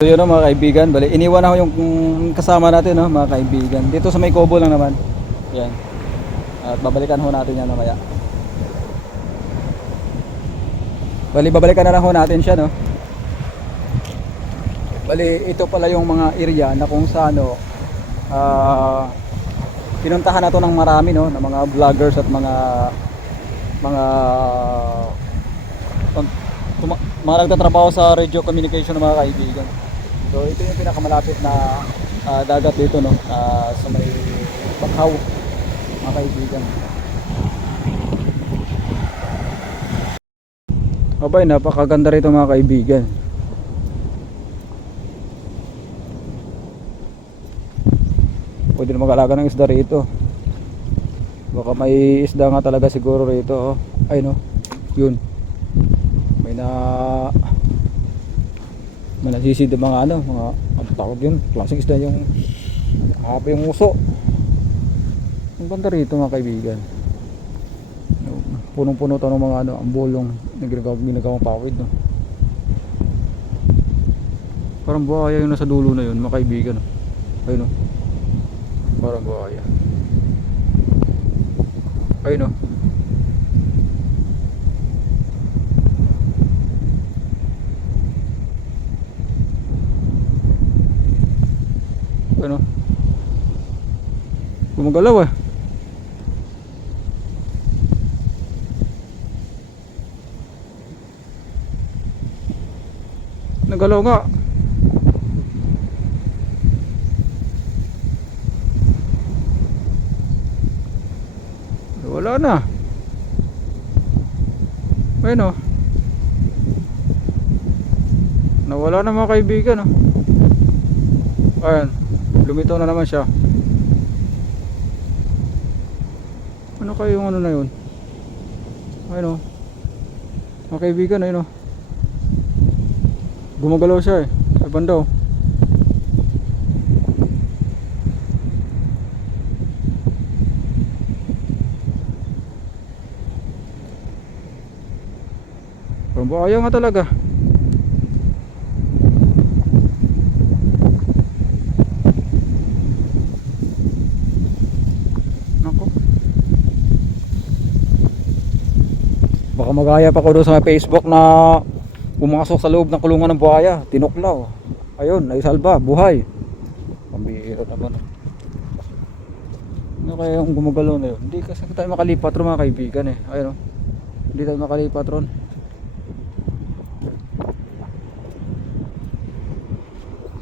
So yun, no, mga kaibigan, bali iniwan ako yung kasama natin, no, mga kaibigan. Dito sa may Kobo lang naman. Yan. At babalikan ho natin yan mamaya. Bali babalikan na lang ho natin siya, no. Bali ito pala yung mga area na kung saan, no, pinuntahan na to ng marami, no, ng mga vloggers at mga mga nagtatrabaho sa radio communication ng mga kaibigan. So ito yung pinakamalapit na dagat dito, no, sa may Bakhaw, mga kaibigan. Abay, napakaganda rito mga kaibigan. Pwede na mag-alaga ng isda rito. Baka may isda nga talaga siguro rito, oh. Ay no, yun. May nasisid mga mga tawag yun, klaseng isda yung haba yung uso. Ang banda rito mga kaibigan. Punong-puno to ng mga ang bulong na ginagawang pawid, no. Parang buhaya yung nasa dulo na yun mga kaibigan, no. Ayun, no. Parang buhaya. Ayun, no. Ano? Gumagalaw, eh. Nagalaw nga. Wala na. Ayun, oh. Nawala na mga kaibigan, oh. Ayan, lumitaw na naman siya. Ano kayo yung na yun? Ayun, oh. Mga kaibigan, ayun, oh. Gumagalaw siya, eh. Sa banda, oh. Ayaw nga talaga. Nako. Baka magaya pa ko doon sa Facebook na pumasok sa loob ng kulungan ng buhaya, tinuklaw. Ayun, naisalba, buhay. Pambihira naman. Ano kaya yung gumagalaw na yun? Hindi kasi tayo makalipat ron mga kaibigan, eh. Ayun, oh. Hindi tayo makalipat ron.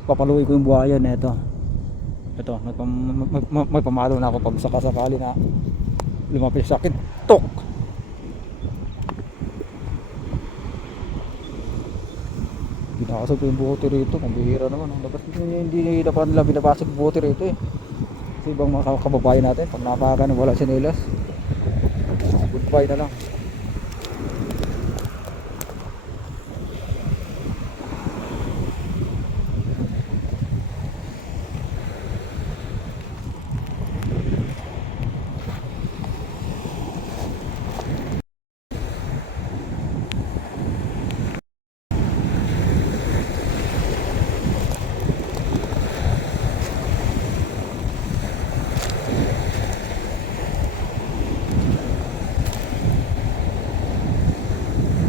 Papaluwi ko yung buhaya na ito. Ito, may pamalo na ako pag sakasakali na lumapit sa akin. Tok! Binakasag ko yung buhoti rito. Pambihira naman. Hindi dapat nila binabasag buhoti rito, eh. Kasi ibang mga kababayan natin, pag napakan wala sinelas, goodbye na lang.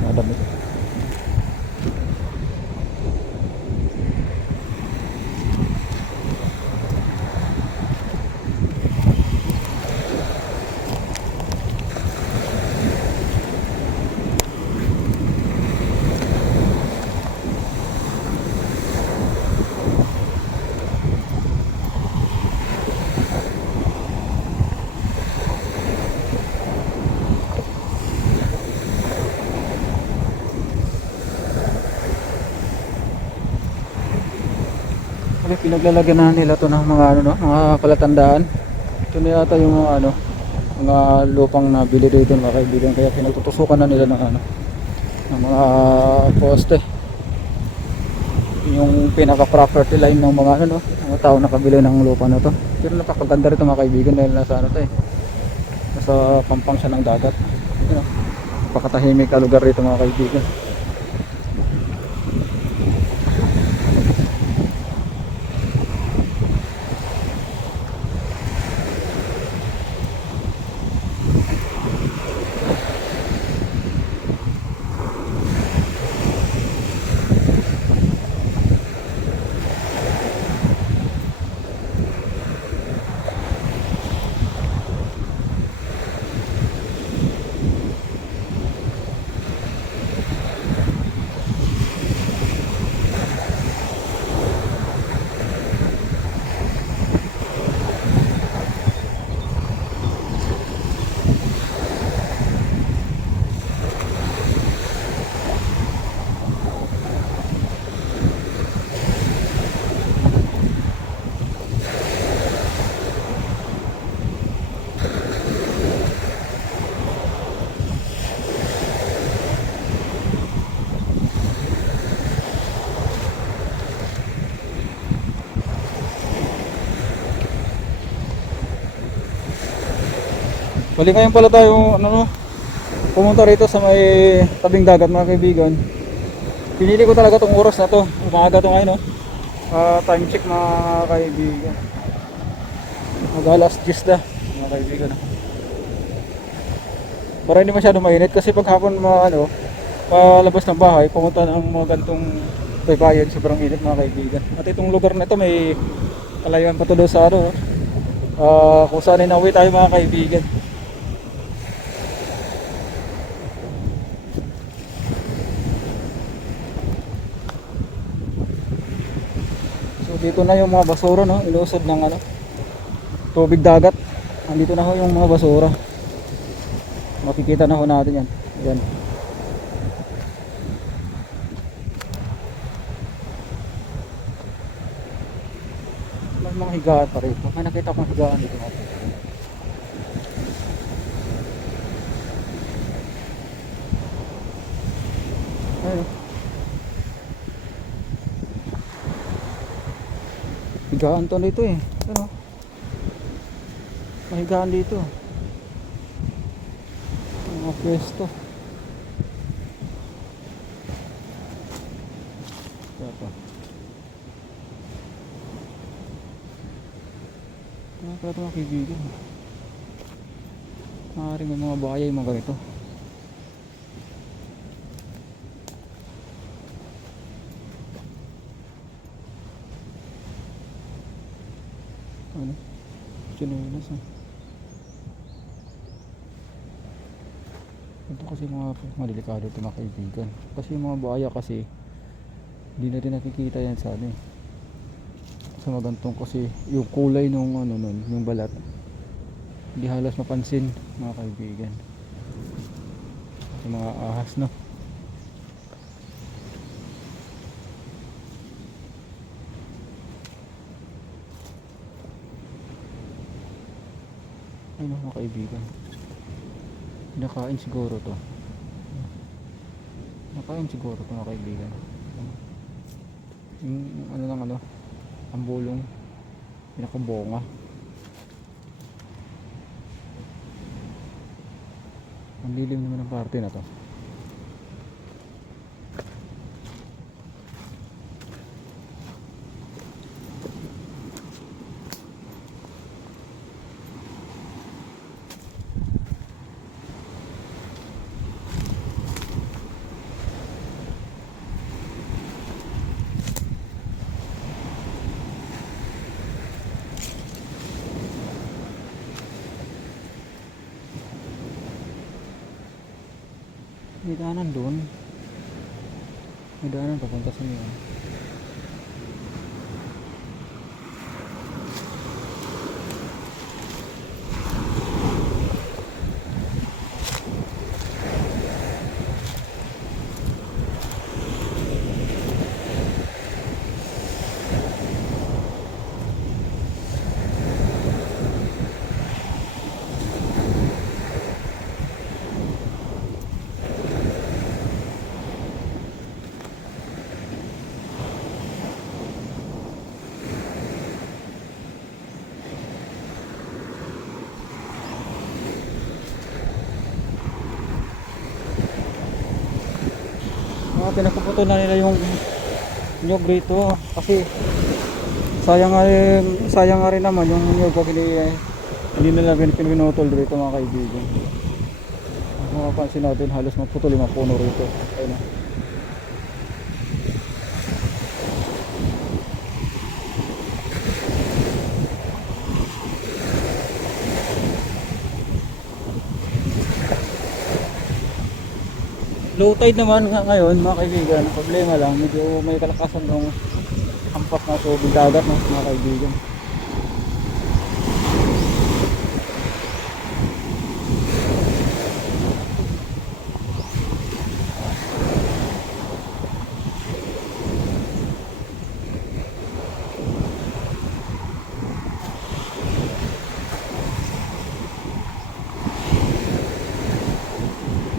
Madami. Okay, pinaglalagyan na nila to ng mga no, mga palatandaan. Ito na yata yung mga lupang nabili dito ng mga kaibigan, kaya pinagtutusukan na nila ng mga poste. Yung pinaka property line ng mga mga tao nakabili ng lupa na to. Pero napakaganda rito mga kaibigan dahil nasa to, eh. Nasa pampang siya ng dagat. Napakatahimik na lugar rito mga kaibigan. Bali ngayon pala tayo ano, no, pumunta rito sa may tabing dagat mga kaibigan. Pinili ko talaga tong oras na to. Umaga to ngayon, no? Time check mga kaibigan. Mag-alas 10 na mga kaibigan. Para hindi masyado mainit kasi pag hapon ano, palabas ng bahay, pumunta ng mga gantong baybayin, sobrang init mga kaibigan. At itong lugar na ito may kalayuan pa to doon sa ano, kung saan inawi tayo mga kaibigan. So dito na yung mga basura, no, ilusod ng ano, tubig dagat. Andito na ho yung mga basura. Makikita na ho natin yan. Yan. May mga higaan pa rito. May nakita kong higaan dito. Ayun. Higaan to dito eh. Ano? May higaan dito. Mga pwesto. Ito. Ano pa ito mga kaibigan? Maaaring may mga bayay mga ganito. Ano? Chinelas ah. Ito kasi mga delikado ito mga kaibigan. Kasi yung mga baya kasi hindi natin nakikita yan sa ano eh. Sa magantong kasi yung kulay nung ano nun, yung balat. Hindi halos mapansin mga kaibigan. Yung mga ahas no. Ay mga kaibigan. Nakain siguro to. Nakain siguro to mga kaibigan. Yung ano lang ano, ang bulong pinakabonga. Ang lilim naman ng parte na to. May daanan doon. May daanan papunta sa niyo. Pinapuputo na nila yung nyog rito kasi sayang nga rin naman yung nyog pag hindi nila pinutol dito mga kaibigan. Makapansin natin halos maputol yung mga puno rito. Ayun na. Low tide naman ngayon mga kaibigan. Ang problema lang medyo may kalakasan ng hampas na tubig dagat no, mga kaibigan.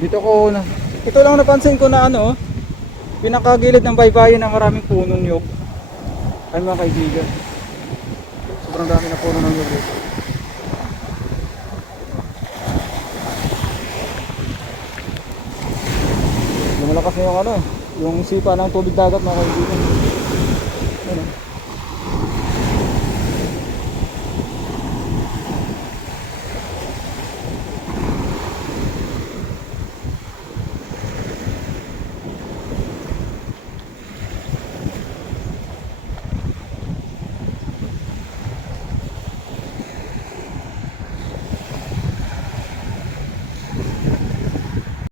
Dito ko na ito lang napansin ko na ano, pinakagilid ng baybayin na maraming punong nyog. Ay mga kaibigan, sobrang dami na puno ng nyog dito. malakas na yung ano, yung sipa ng tubig dagat mga kaibigan. Ano?